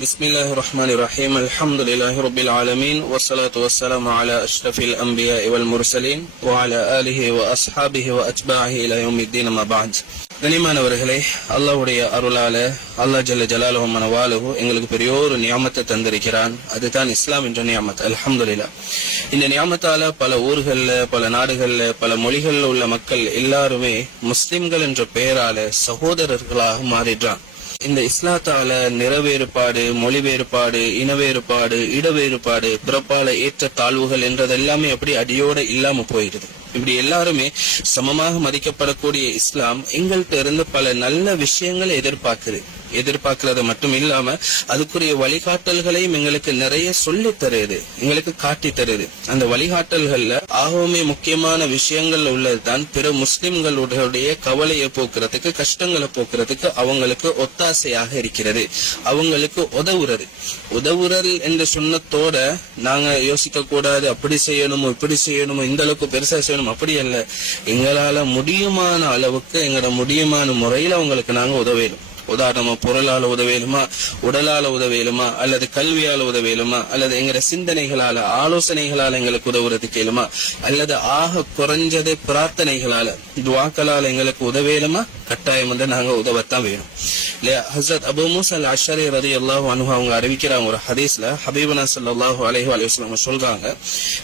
بسم الله الرحمن الرحيم الحمد لله رب العالمين والصلاة والسلام على أشرف الأنبياء والمرسلين وعلى آله وأصحابه وأتباعه إلى يوم الدين ما بعد கனிமானவர்களே அல்லாஹ்வுடைய அருளால அல்லாஹ் ஜல்ல ஜலாலுஹு மனவாலுஹு எங்களுக்கு பெரிய ஒரு நியாமத்தை தந்திருக்கிறான் அதுதான் இஸ்லாம் என்ற நியாமத் அல்ஹம்துலில்லாஹ் இந்த நியாமத்தால பல ஊர்கள்ல பல நாடுகள்ல பல மொழிகள்ல உள்ள மக்கள் எல்லாருமே முஸ்லிம்கள் என்ற பெயரால சகோதரர்களாக மாறிடுறான் இந்த இஸ்லாத்தால நிற வேறுபாடு மொழி வேறுபாடு இன வேறுபாடு இட வேறுபாடு பிறப்பால ஏற்ற தாழ்வுகள் என்றது எல்லாமே அப்படி அடியோட இல்லாம போயிடுது இப்படி எல்லாருமே சமமாக மதிக்கப்படக்கூடிய இஸ்லாம் எங்கள்கிட்ட இருந்து பல நல்ல விஷயங்களை எதிர்பார்க்குது. எதிர்பார்க்கறது மட்டும் இல்லாம அதுக்குரிய வழிகாட்டல்களையும் எங்களுக்கு நிறைய சொல்லி தருது. எங்களுக்கு காட்டி தருது. அந்த வழிகாட்டல்கள்ல ஆகவுமே முக்கியமான விஷயங்கள் உள்ளதுதான். பிற முஸ்லிம்களுடைய கவலையை போக்குறதுக்கு கஷ்டங்களை போக்குறதுக்கு அவங்களுக்கு ஒத்தாசையாக இருக்கிறது. அவங்களுக்கு உதவுறது. உதவுறல் என்ற சொன்னத்தோட நாங்க யோசிக்க கூடாது அப்படி செய்யணுமோ இப்படி செய்யணுமோ இந்த அளவுக்கு பெருசா செய்யணும் அப்படி அல்ல. எங்களால முடியுமான அளவுக்கு எங்களோட முடியுமான முறையில அவங்களுக்கு நாங்க உதவிடும் உதாரணமா பொருளால உதவேலுமா உடலால உதவேலுமா அல்லது கல்வியால உதவேலுமா அல்லது எங்கட சிந்தனைகளால ஆலோசனைகளால எங்களுக்கு உதவுறது கேளுமா அல்லது ஆக குறைஞ்சது பிரார்த்தனைகளால துவாக்களால எங்களுக்கு உதவேலுமா கட்டாயம் வந்து நாங்க உதவத்தான் வேணும். இல்லையா? ஹசரத் அபு மூசல் அல் அஷரி ரதி அல்லாஹ் அனுபவம் அவங்க அறிவிக்கிறாங்க ஒரு ஹதீஸ்ல ஹபீபனா சல்லாஹூ அலஹி அலைஹி சொல்றாங்க.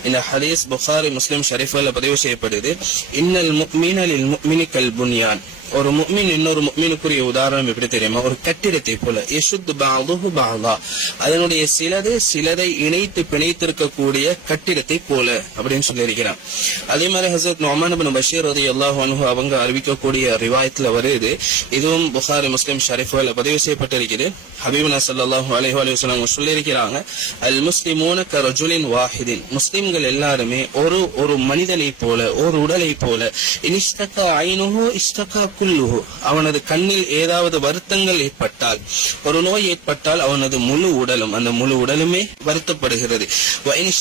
இந்த ஹதீஸ் புகாரி முஸ்லிம் ஷரீஃபில் பதிவு செய்யப்படுது. இன்னல் முக்மீனலில் முக்மினி கல் புன்யான். ஒரு முக்மின் இன்னொரு முக்மினுக்குரிய உதாரணம் எப்படி தெரியுமா? ஒரு கட்டிடத்தை போல. யசுத் பாதுஹு பாதா. அதனுடைய சிலது சிலதை இணைத்து பிணைத்திருக்கக்கூடிய கட்டிடத்தை போல அப்படின்னு சொல்லியிருக்கிறான் அதே மாதிரி ஹசரத் நொமான் பின் பஷீர் ரதி அல்லாஹ் அவங்க அறிவிக்கக்கூடிய ரிவாயத்துல வருது. இதுவும் புகாரி முஸ்லிம் ஷரீஃப்ல பதிவு செய்யப்பட்டிருக்குது. ஹபீபுனா சல்லாஹூ சொல்ல அவங்க சொல்லியிருக்கிறாங்க அல் முஸ்லிமோன கரஜுலின் வாஹிதின். முஸ்லிம்கள் எல்லாருமே ஒரு ஒரு மனிதனை போல ஒரு உடலை போல இனிஸ்தகா ஐனுஹு இஸ்தகா குல்லுஹு. அவனது கண்ணில் ஏதாவது வருத்தங்கள் ஏற்பட்டால் ஒரு நோய் ஏற்பட்டால் அவனது முழு உடலும் அந்த முழு உடலுமே வருத்தப்படுகிறது. வ இன்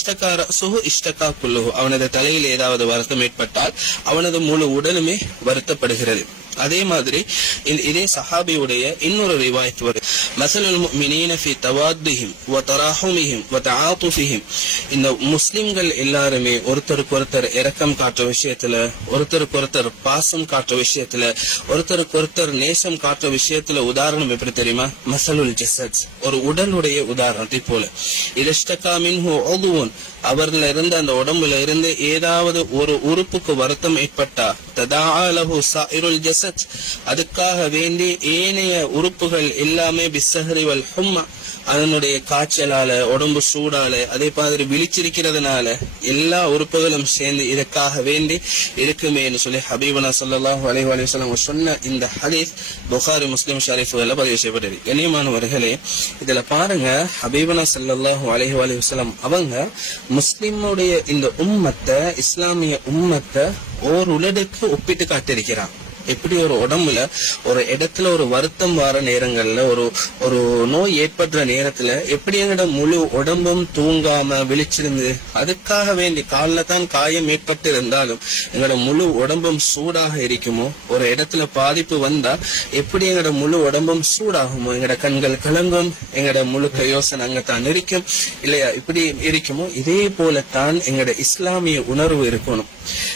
இஷ்டகா குல்லுஹு. அவனது தலையில் ஏதாவது வருத்தம் ஏற்பட்டால் அவனது முழு உடலுமே வருத்தப்படுகிறது. அதே மாதிரி இதே சஹாபியுடைய இன்னொரு ரிவாயத் வருது. மசலுல் முஃமினீன ஃபி தவாத்துஹிம் வ தராஹுமிஹிம் வ தஆத்துஃபிஹிம். இந்த முஸ்லிம்கள் எல்லாருமே ஒருத்தருக்கு ஒருத்தர் இரக்கம் காட்டுற விஷயத்துல ஒருத்தருக்கு ஒருத்தர் பாசம் காட்டுற விஷயத்துல ஒருத்தருக்கு ஒருத்தர் நேசம் காட்டுற விஷயத்துல உதாரணம் எப்படி தெரியுமா? மசலுல் ஜசத். ஒரு உடலுடைய உதாரணத்தை போல. இதஷ்டகா மின்ஹு உதுவுன். அவர்ல இருந்து அந்த உடம்புல இருந்து ஏதாவது ஒரு உறுப்புக்கு வருத்தம் ஏற்பட்டா ததாலஹு சாயிருல் ஜசத். அதுக்காக வேண்டி ஏனைய உறுப்புகள் எல்லாமே பிஸ்ஸஹரி வல் ஹும்மா அதனுடைய காய்ச்சலால உடம்பு சூடால அதே மாதிரி விழிச்சிருக்கிறதுனால எல்லா உறுப்புகளும் சேர்ந்து இதற்காக வேண்டி இருக்குமேன்னு சொல்லி ஹபீபனா ஸல்லல்லாஹு அலைஹி வஸல்லம் சொன்ன இந்த ஹதீஸ் புகாரி முஸ்லீம் ஷரீஃப்ல பதிவு செய்யப்பட்டிருக்கு கண்ணியமானவர்களே இதுல பாருங்க ஹபீபனா ஸல்லல்லாஹு அலைஹி வஸல்லம் அவங்க முஸ்லிமுடைய இந்த உம்மத்தை இஸ்லாமிய உம்மத்தை ஓர் உலடுக்கு ஒப்பிட்டு காட்டியிருக்கிறான். எப்படி ஒரு உடம்புல ஒரு இடத்துல ஒரு வருத்தம் வர நேரங்கள்ல ஒரு ஒரு நோய் ஏற்படுற நேரத்துல எப்படி எங்கட முழு உடம்பும் தூங்காம விழிச்சிருந்து அதுக்காக வேண்டி காலில் தான் காயம் ஏற்பட்டு இருந்தாலும் எங்களோட முழு உடம்பும் சூடாக இருக்குமோ ஒரு இடத்துல பாதிப்பு வந்தா எப்படி எங்களோட முழு உடம்பும் சூடாகுமோ எங்கட கண்கள் கலங்கும் எங்கட முழுக்க யோசனை அங்கத்தான் இருக்கும் இல்லையா? இப்படி இருக்குமோ இதே போலத்தான் எங்களோட இஸ்லாமிய உணர்வு இருக்கணும்.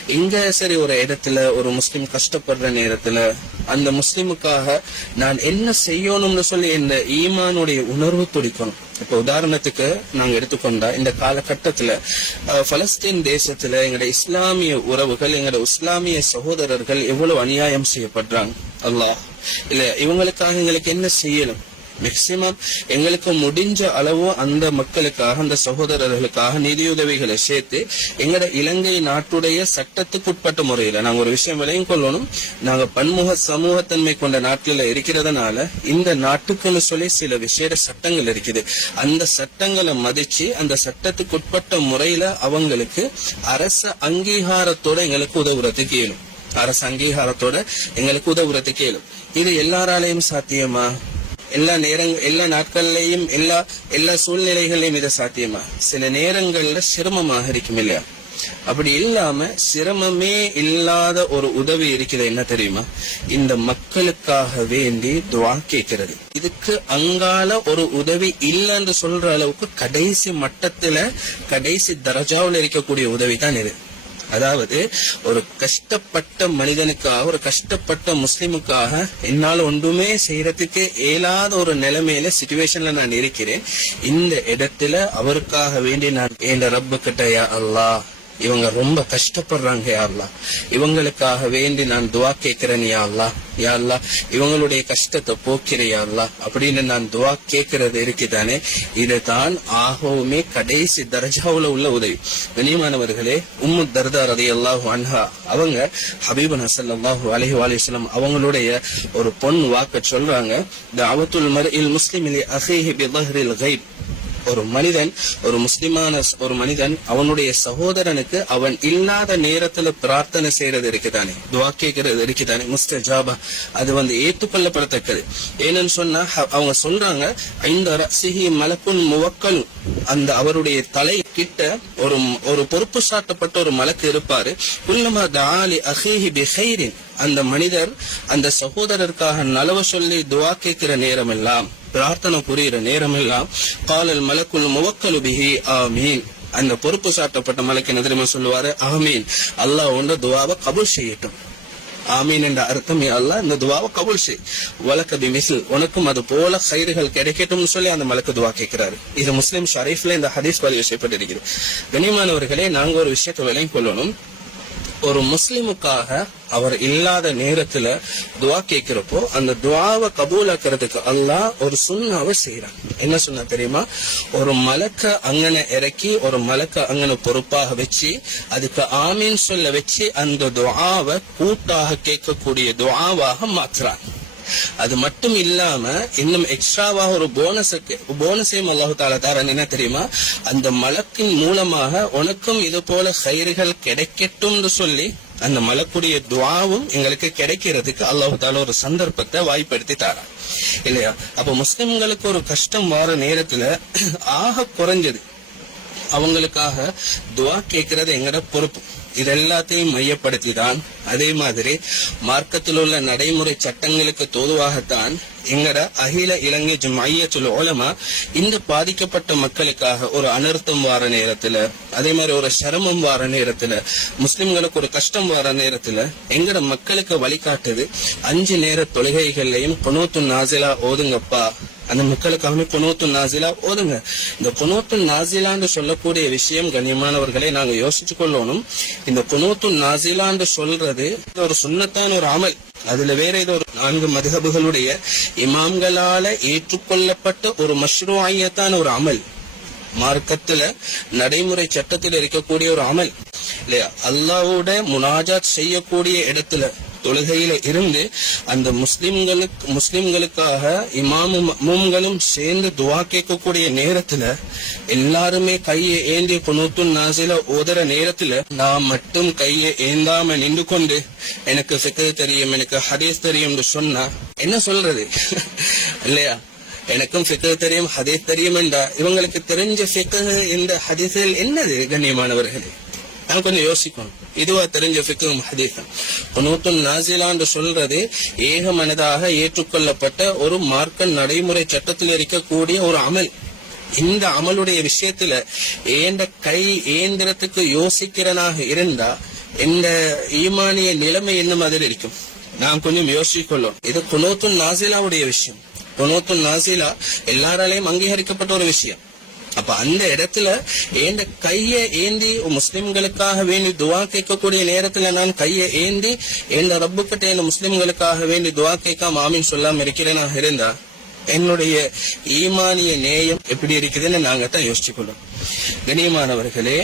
இங்க சரி ஒரு இடத்துல ஒரு முஸ்லிம் கஷ்டப்படுற நேரத்துல அந்த முஸ்லிமுக்காக நான் என்ன செய்யணும்னு சொல்லி இந்த ஈமானுடைய உணர்வு துடிக்கணும். இப்ப உதாரணத்துக்கு நாங்க எடுத்துக்கொண்டா இந்த காலகட்டத்துல பலஸ்தீன் தேசத்துல எங்களோட இஸ்லாமிய உறவுகள் எங்களோட இஸ்லாமிய சகோதரர்கள் எவ்வளவு அநியாயம் செய்யப்படுறாங்க. அல்லாஹ். இல்ல இவங்களுக்காக எங்களுக்கு என்ன செய்யணும்? மேக்சிமம் எங்களுக்கு முடிஞ்ச அளவு அந்த மக்களுக்காக அந்த சகோதரர்களுக்காக நிதியுதவிகளை சேர்த்து எங்கட இலங்கை நாட்டுடைய சட்டத்துக்குட்பட்ட முறையில நாங்க ஒரு விஷயம் விளையும் கொள்ளணும். நாங்க பன்முக சமூகத்தன்மை கொண்ட நாட்டில இருக்கிறதுனால இந்த நாட்டுக்குன்னு சொல்லி சில விசேட சட்டங்கள் இருக்குது. அந்த சட்டங்களை மதிச்சு அந்த சட்டத்துக்குட்பட்ட முறையில அவங்களுக்கு அரச அங்கீகாரத்தோட எங்களுக்கு உதவுறதுக்கு இயலும் அரசு அங்கீகாரத்தோட எங்களுக்கு உதவுறதுக்கு இயலும் இது எல்லாராலையும் சாத்தியமா? எல்லா நேரங் எல்லா நாட்கள்லையும் எல்லா எல்லா சூழ்நிலைகளையும் இது சாத்தியமா? சில நேரங்கள்ல சிரமமாக இருக்கும் இல்லையா? அப்படி இல்லாம சிரமமே இல்லாத ஒரு உதவி இருக்குது என்ன தெரியுமா? இந்த மக்களுக்காக வேண்டி துவா கேட்கிறது. இதுக்கு அங்கால ஒரு உதவி இல்லைன்னு சொல்ற அளவுக்கு கடைசி மட்டத்துல கடைசி தரஜாவில் இருக்கக்கூடிய உதவி தான் இது. அதாவது ஒரு கஷ்டப்பட்ட மனிதனுக்காக ஒரு கஷ்டப்பட்ட முஸ்லிமுக்காக என்னால் ஒன்றுமே செய்யறதுக்கு இயலாத ஒரு நிலைமையில சுச்சுவேஷன்ல நான் இருக்கிறேன். இந்த இடத்துல அவருக்காக வேண்டி நான் என் ரப்பு கிட்ட யா அல்லாஹ் இவங்க ரொம்ப கஷ்டப்படுறாங்க யாருலா இவங்களுக்காக வேண்டி நான் துவா கேட்கிறேன் யாருலா யாருலா இவங்களுடைய கஷ்டத்தை போக்கிறியாருலா அப்படின்னு நான் துவா கேட்கறது இருக்குதானே? இதுதான் ஆகவுமே கடைசி தர்ஜாவில் உள்ள உதவி. கனிமானவர்களே உம்மு தர்தா ரதி அல்லாஹு அன்ஹா அவங்க ஹபீபன் ஹசன் அல்லாஹு அலஹி அலிஸ்லாம் அவங்களுடைய ஒரு பொன் வாக்க சொல்றாங்க தாவத்துல் மர் இல் முஸ்லிம் அசேஹி பி கைப் ஒரு மனிதன் ஒரு முஸ்லிமான ஒரு மனிதன் அவனுடைய சகோதரனுக்கு அவன் இல்லாத நேரத்துல பிரார்த்தனை செய்யறது இருக்குதானே? துவா கேட்கறது இருக்குதானே? முஸ்தஜாபா. அது வந்து ஏற்றுக்கொள்ளப்படத்தக்கது. ஏன்னு சொன்னா அவங்க சொல்றாங்க இந்த ரசிஹி மலக்குன் முவக்கலும் அந்த அவருடைய தலை கிட்ட ஒரு ஒரு பொறுப்பு சாட்டப்பட்ட ஒரு மலக்கு இருப்பாரு. புல்லமா தாலி அஹிஹி பிஹைரின். அந்த மனிதர் அந்த சகோதரருக்காக நலவ சொல்லி துவா கேட்கிற நேரம் எல்லாம் பிரார்த்தனை புரியிற நேரம் எல்லாம் காலல் மலக்குள் முவக்கலு பிஹி ஆமீன். அந்த பொறுப்பு சாட்டப்பட்ட மலைக்கு என்ன தெரியுமா சொல்லுவாரு ஆமீன். அல்லாஹ் உண்ட துவாவை கபூல் செய்யட்டும். ஆமீன் என்ற அர்த்தம் அல்ல அல்லாஹ் இந்த துவாவை கபுல் செய். வழக்க பிமிசில் உனக்கும் அது போல கயிறுகள் கிடைக்கட்டும்னு சொல்லி அந்த மலக்கு துவா கேட்கிறாரு. இது முஸ்லிம் ஷரீஃப்ல இந்த ஹதீஸ் பதிவு செய்யப்பட்டிருக்கிறது. கனிமானவர்களே நாங்க ஒரு விஷயத்தை விளங்கி கொள்ளணும். ஒரு முஸ்லிமுக்காக அவர் இல்லாத நேரத்துல துவா கேட்கிறப்போ அந்த துவாவை கபூலாக்கிறதுக்கு அல்லாஹ் ஒரு சுண்ணாவை செய்யறான் என்ன சொன்னா தெரியுமா? ஒரு மலக்க அங்கனை இறக்கி ஒரு மலக்க அங்கனை பொறுப்பாக வச்சு அதுக்கு ஆமீன் சொல்ல வச்சு அந்த துவாவை கூட்டாக கேட்கக்கூடிய துவாவாக மாத்துறான். அது மட்டும் இல்லாம இன்னும் எக்ஸ்ட்ராவாக ஒரு போனஸுக்கு போனஸையும் அல்லாஹு தாலா தாரன். என்ன தெரியுமா? அந்த மலக்கின் மூலமாக உனக்கும் இது போல கயிறுகள் கிடைக்கட்டும்னு சொல்லி அந்த மலக்குடைய துவாவும் எங்களுக்கு கிடைக்கிறதுக்கு அல்லாஹு தாலா ஒரு சந்தர்ப்பத்தை வாய்ப்படுத்தி தாரா இல்லையா? அப்ப முஸ்லிம்களுக்கு ஒரு கஷ்டம் வர நேரத்துல ஆக குறைஞ்சது. அவங்களுக்காக துவா கேட்கறது எங்கட பொறுப்பு. இது எல்லாத்தையும் மையப்படுத்தி தான் அதே மாதிரி மார்க்கத்தில் உள்ள நடைமுறை சட்டங்களுக்கு தோதுவாகத்தான் எங்கட அகில இலங்கை மையத்துல ஓலமா இந்த பாதிக்கப்பட்ட மக்களுக்காக ஒரு அனர்த்தம் வார நேரத்துல அதே மாதிரி ஒரு சிரமம் வார நேரத்துல முஸ்லிம்களுக்கு ஒரு கஷ்டம் வர நேரத்துல எங்கட மக்களுக்கு வழிகாட்டுது அஞ்சு நேர தொழுகைகள்லையும் குணோத்து நாசிலா ஓதுங்கப்பா. அந்த மக்களுக்காக குனூத்து நாசிலா ஓதுங்க. இந்த குனூத்து நாசிலான்னு சொல்லக்கூடிய விஷயம் கண்ணியமானவர்களை நாங்க யோசிச்சு கொள்ளணும். இந்த குனூத்து நாசிலான்னு சொல்றது ஒரு சுண்ணத்தான ஒரு அமல். அதுல வேற ஏதோ ஒரு நான்கு மதுகபுகளுடைய இமாம்களால ஏற்றுக்கொள்ளப்பட்ட ஒரு மஷ்ரூயத்தான ஒரு அமல். மார்க்கத்துல நடைமுறை சட்டத்தில் இருக்கக்கூடிய ஒரு அமல். இல்லையா? அல்லாவோட முனாஜாத் செய்யக்கூடிய இடத்துல தொழுகையில இருந்து அந்த முஸ்லிம்களுக்கு முஸ்லிம்களுக்காக இமாமும் சேர்ந்து துவா கேட்கக்கூடிய நேரத்துல எல்லாருமே கையை ஏந்தி குணூத்து நாசில ஓதுற நேரத்துல நான் மட்டும் கையை ஏந்தாம நின்று கொண்டு எனக்கு சிக்கல் தெரியும் எனக்கு ஹதீஸ் தெரியும் சொன்னா என்ன சொல்றது? இல்லையா? எனக்கும் ஃபிக்ஹ் தெரியும் ஹதீஸ் தெரியும் என்றா இவங்களுக்கு தெரிஞ்ச ஃபிக்ஹ் இந்த ஹதீஸில் என்னது கண்ணியமானவர்களே? நான் கொஞ்சம் யோசிக்கணும். இதுவா தெரிஞ்ச ஃபிக்கும் ஹதீஸும். குனூத்துன் நாசிலான்னு சொல்றது ஏக மனதாக ஏற்றுக்கொள்ளப்பட்ட ஒரு மார்க்க நடைமுறை சட்டத்தில் இருக்கக்கூடிய ஒரு அமல். இந்த அமலுடைய விஷயத்துல ஏண்ட கை ஏந்திரத்துக்கு யோசிக்கிறனாக இருந்தா இந்த ஈமானிய நிலைமை என்ன மாதிரி இருக்கும்? நாம் கொஞ்சம் யோசிக்கொள்ளும். இது குனோத்துன் நாசிலாவுடைய விஷயம். குனோத்துன் நாசிலா எல்லாராலையும் அங்கீகரிக்கப்பட்ட ஒரு விஷயம். அப்ப அந்த இடத்துல ஏண்ட கைய ஏந்தி முஸ்லிம்களுக்காக வேண்டி துவா கேட்கக்கூடிய நேரத்துல நான் கைய ஏந்தி எந்த ரப்புக்கிட்ட என் முஸ்லிம்களுக்காக வேண்டி துவா கேட்காம ஆமீன் சொல்லாம நான் இருந்தா என்னுடைய ஈமானிய நேயம் எப்படி இருக்குதுன்னு நாங்க தான் யோசிச்சுக்கொள்ளும் கணியமானவர்களே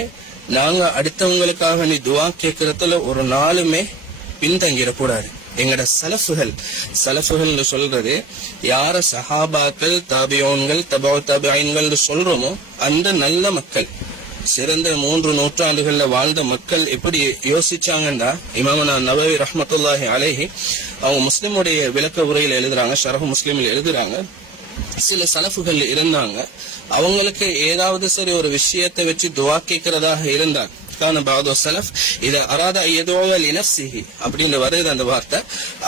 நாங்க அடுத்தவங்களுக்காக நீ துவா கேட்கறதுல ஒரு நாளுமே பின்தங்கிடக்கூடாது. எங்கட சலஃபுகள் சலஃபுகள்னு சொல்றது யார சஹாபாக்கள் தாபியோன்கள் தபோ தபாயின்கள் சொல்றோமோ அந்த நல்ல மக்கள் சிறந்த மூன்று நூற்றாண்டுகள்ல வாழ்ந்த மக்கள் எப்படி யோசிச்சாங்கன்னா இமாமனா நபவி ரஹமத்துல்லாஹி அலேஹி அவங்க முஸ்லிமுடைய விளக்க உரையில எழுதுறாங்க ஷரஹ் முஸ்லீம்ல எழுதுறாங்க. சில சலஃபுகள் இருந்தாங்க. அவங்களுக்கு ஏதாவது சரி ஒரு விஷயத்தை வச்சு துவா கேட்கறதாக இருந்தாங்க. கான பாதோ சலஃப் இதை அராத ஐயதோவ லினப்சிஹி அப்படின்னு வருது அந்த வார்த்தை.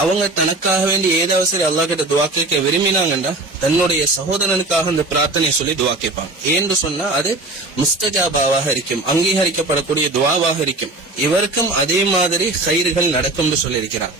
அவங்க தனக்காக வேண்டி ஏதாவது சரி அல்லாஹ் கிட்ட துவா கேட்க விரும்பினாங்கன்னா தன்னுடைய சகோதரனுக்காக அந்த பிரார்த்தனை சொல்லி துவா கேட்பாங்க. ஏன்னு சொன்னா அது முஸ்தஜாபாவாக இருக்கும் அங்கீகரிக்கப்படக்கூடிய துவாவாக இருக்கும். இவருக்கும் அதே மாதிரி கயிறுகள் நடக்கும்னு சொல்லியிருக்கிறார்.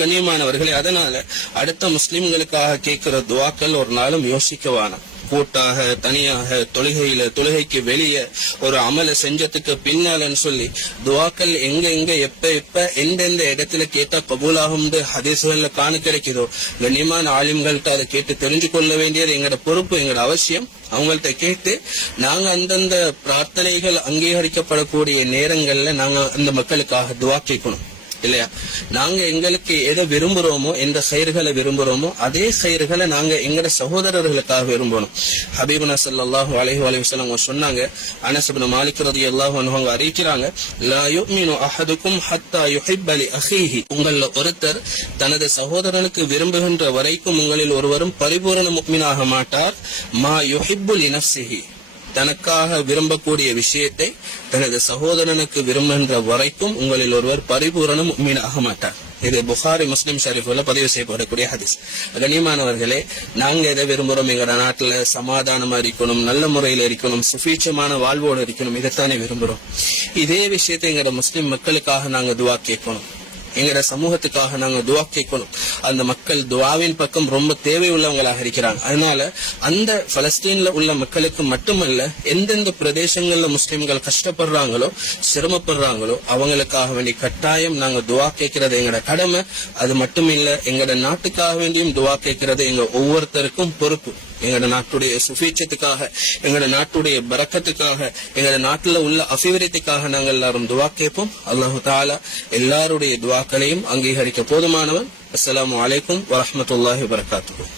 கண்ணியமானவர்களே அதனால அடுத்த முஸ்லிம்களுக்காக கேட்கிற துவாக்கள் ஒரு நாளும் யோசிக்கவானா கூட்டாக தனியாக தொழுகையில தொழுகைக்கு வெளியே ஒரு அமலை செஞ்சதுக்கு பின்னாலன்னு சொல்லி துவாக்கள் எங்க எங்க எப்ப எப்ப எந்தெந்த இடத்துல கேட்டா கபூலாகும் ஹதீசுகள்ல காண கிடைக்குதோ கண்ணியமான ஆலிம்கள்ட்ட அதை கேட்டு தெரிஞ்சு கொள்ள வேண்டியது எங்களோட பொறுப்பு எங்களோட அவசியம். அவங்கள்ட்ட கேட்டு நாங்க அந்தந்த பிரார்த்தனைகள் அங்கீகரிக்கப்படக்கூடிய நேரங்கள்ல நாங்க அந்த மக்களுக்காக துவா கேட்கணும். இல்லையா? நாங்க எங்களுக்கு எதை விரும்புறோமோ எந்த செயல்களை விரும்புறோமோ அதே செயல்களை நாங்க எங்கட சகோதரர்களுக்காக விரும்பணும். ஹபீபனா ஸல்லல்லாஹு அலஹி அலைவு அவங்க சொன்னாங்க. அனஸ் இப்னு மாலிக் ரலியல்லாஹு அன்ஹு அவங்க அறிவிக்கிறாங்க லா யுமினு அஹதுக்கும் ஹத்தா யுஹிப் அலி அஹீஹி. உங்களில் ஒருத்தர் தனது சகோதரனுக்கு விரும்புகின்ற வரைக்கும் உங்களில் ஒருவரும் பரிபூரண முக்மினாக மாட்டார். மா யுஹிப்புல் தனக்காக விரும்பக்கூடிய விஷயத்தை தனது சகோதரனுக்கு விரும்புகின்ற வரைக்கும் உங்களில் ஒருவர் பரிபூரணம் முக்மீனாக மாட்டார். இது புகாரி முஸ்லிம் ஷரீஃபில் பதிவு செய்யப்படக்கூடிய ஹதீஸ். கண்ணியமானவர்களே நாங்க எதை விரும்புறோம் எங்க நாட்டுல சமாதானமா இருக்கணும் நல்ல முறையில இருக்கணும் சுபீட்சமான வாழ்வோடு இருக்கணும் இதைத்தானே விரும்புறோம். இதே விஷயத்தை எங்கட முஸ்லிம் மக்களுக்காக நாங்க துவா கேட்கணும் எங்கட சமூகத்துக்காக நாங்க துவா கேட்கணும். அந்த மக்கள் துவாவின் பக்கம் ரொம்ப தேவை உள்ளவங்களாக இருக்கிறாங்க. அதனால அந்த பலஸ்தீன்ல உள்ள மக்களுக்கு மட்டுமல்ல எந்தெந்த பிரதேசங்கள்ல முஸ்லிம்கள் கஷ்டப்படுறாங்களோ சிரமப்படுறாங்களோ அவங்களுக்காக வேண்டி கட்டாயம் நாங்க துவா கேட்கறது எங்கட கடமை. அது மட்டும் இல்ல எங்கட நாட்டுக்காக வேண்டியும் துவா கேட்கறது எங்க ஒவ்வொருத்தருக்கும் பொறுப்பு. எங்களோட நாட்டுடைய சுபீட்சத்துக்காக எங்களோட நாட்டுடைய பறக்கத்துக்காக எங்களோட நாட்டில் உள்ள அபிவிருத்திக்காக நாங்கள் எல்லாரும் துவா கேட்போம். அல்லாஹு தாலா எல்லாருடைய துவாக்களையும் அங்கீகரிக்க போதுமானவன். அஸ்லாம் அலைக்கும் வரமத்துல்லாஹி வரகாத்துக்கும்